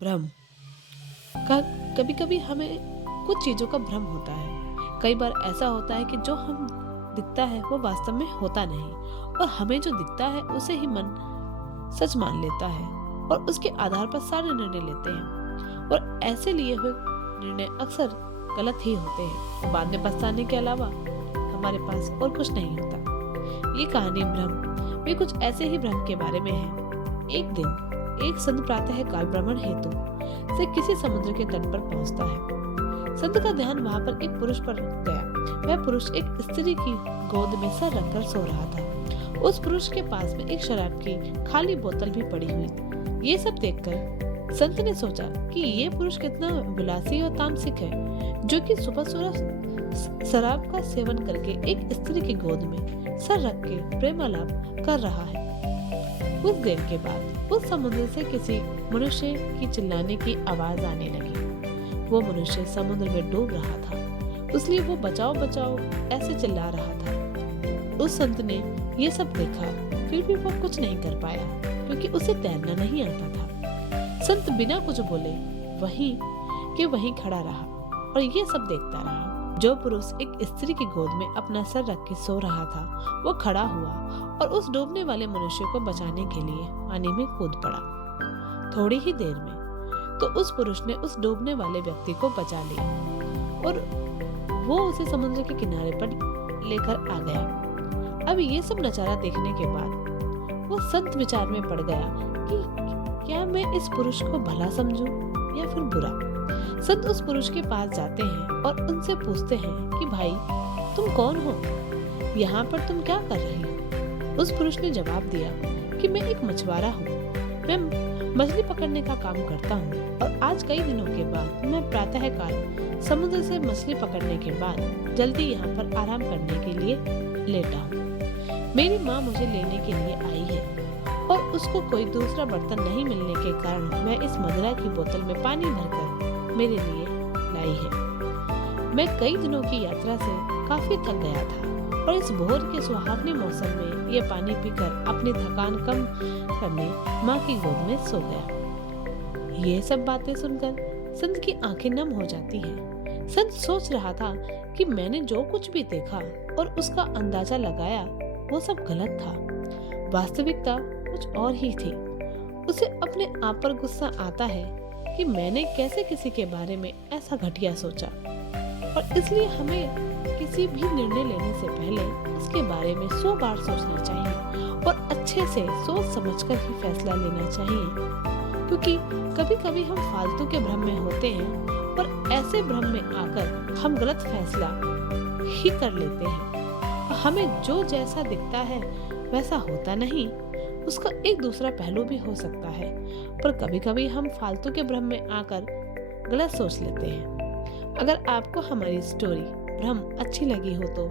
भ्रम का कभी कभी हमें कुछ चीज़ों का भ्रम होता है। कई बार ऐसा होता है कि जो हम दिखता है वो वास्तव में होता नहीं, और हमें जो दिखता है उसे ही मन सच मान लेता है और उसके आधार पर सारे निर्णय लेते हैं। और ऐसे लिए हुए निर्णय अक्सर गलत ही होते हैं और बाद में पछताने के अलावा हमारे पास और कुछ नहीं होता। ये कहानी भ्रम में कुछ ऐसे ही भ्रम के बारे में है। एक दिन एक संत प्रातः काल भ्रमण हेतु से किसी समुद्र के तट पर पहुंचता है। संत का ध्यान वहां पर एक पुरुष पर गया। वह पुरुष एक स्त्री की गोद में सर रखकर सो रहा था। उस पुरुष के पास में एक शराब की खाली बोतल भी पड़ी हुई थी। ये सब देखकर संत ने सोचा कि ये पुरुष कितना विलासी और तामसिक है, जो कि सुबह सुबह शराब का सेवन करके एक स्त्री की गोद में सर रख के प्रेमालाप कर रहा है। कुछ देर के बाद उस समुद्र से किसी मनुष्य की चिल्लाने की आवाज आने लगी। वो मनुष्य समुद्र में डूब रहा था, इसलिए वो बचाओ बचाओ ऐसे चिल्ला रहा था। उस संत ने ये सब देखा, फिर भी वो कुछ नहीं कर पाया क्योंकि उसे तैरना नहीं आता था। संत बिना कुछ बोले वहीं खड़ा रहा और ये सब देखता रहा। जो पुरुष एक स्त्री की गोद में अपना सर रख के सो रहा था, वो खड़ा हुआ और उस डूबने वाले मनुष्य को बचाने के लिए पानी में कूद पड़ा। थोड़ी ही देर में तो उस पुरुष ने उस डूबने वाले व्यक्ति को बचा लिया और वो उसे समुद्र के किनारे पर लेकर आ गया। अब ये सब नजारा देखने के बाद वो संत विचार में पड़ गया कि क्या मैं इस पुरुष को भला समझूं या फिर बुरा। संत उस पुरुष के पास जाते हैं और उनसे पूछते हैं कि भाई, तुम कौन हो? यहाँ पर तुम क्या कर रहे हो? उस पुरुष ने जवाब दिया कि मैं एक मछुआरा हूँ। मैं मछली पकड़ने का काम करता हूँ और आज कई दिनों के बाद मैं प्रातः काल समुद्र से मछली पकड़ने के बाद जल्दी यहाँ पर आराम करने के लिए लेटा हूँ। मेरी माँ मुझे लेने के लिए आई है और उसको कोई दूसरा बर्तन नहीं मिलने के कारण वह इस मदिरा की बोतल में पानी भरकर मेरे लिए लाई है। मैं कई दिनों की यात्रा से काफी थक गया था और इस भोर के सुहावने मौसम में ये पानी पीकर अपनी थकान कम करने माँ की गोद में सो गया। ये सब बातें सुनकर संत की आंखें नम हो जाती हैं। संत सोच रहा था कि मैंने जो कुछ भी देखा और उसका अंदाजा लगाया वो सब गलत था। वास्तविकता कुछ और ही थी। उसे अपने आप पर गुस्सा आता है कि मैंने कैसे किसी के बारे में ऐसा घटिया सोचा, और इसलिए हमें किसी भी निर्णय लेने से पहले उसके बारे में 100 बार सोचना चाहिए और अच्छे से सोच समझकर ही फैसला लेना चाहिए। क्योंकि कभी कभी हम फालतू के भ्रम में होते हैं और ऐसे भ्रम में आकर हम गलत फैसला ही कर लेते हैं। हमें जो जैसा दिखता है वैसा होता नहीं, उसका एक दूसरा पहलू भी हो सकता है, पर कभी कभी हम फालतू के भ्रम में आकर गलत सोच लेते हैं। अगर आपको हमारी स्टोरी भ्रम अच्छी लगी हो तो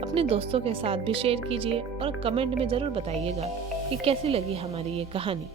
अपने दोस्तों के साथ भी शेयर कीजिए और कमेंट में जरूर बताइएगा कि कैसी लगी हमारी ये कहानी।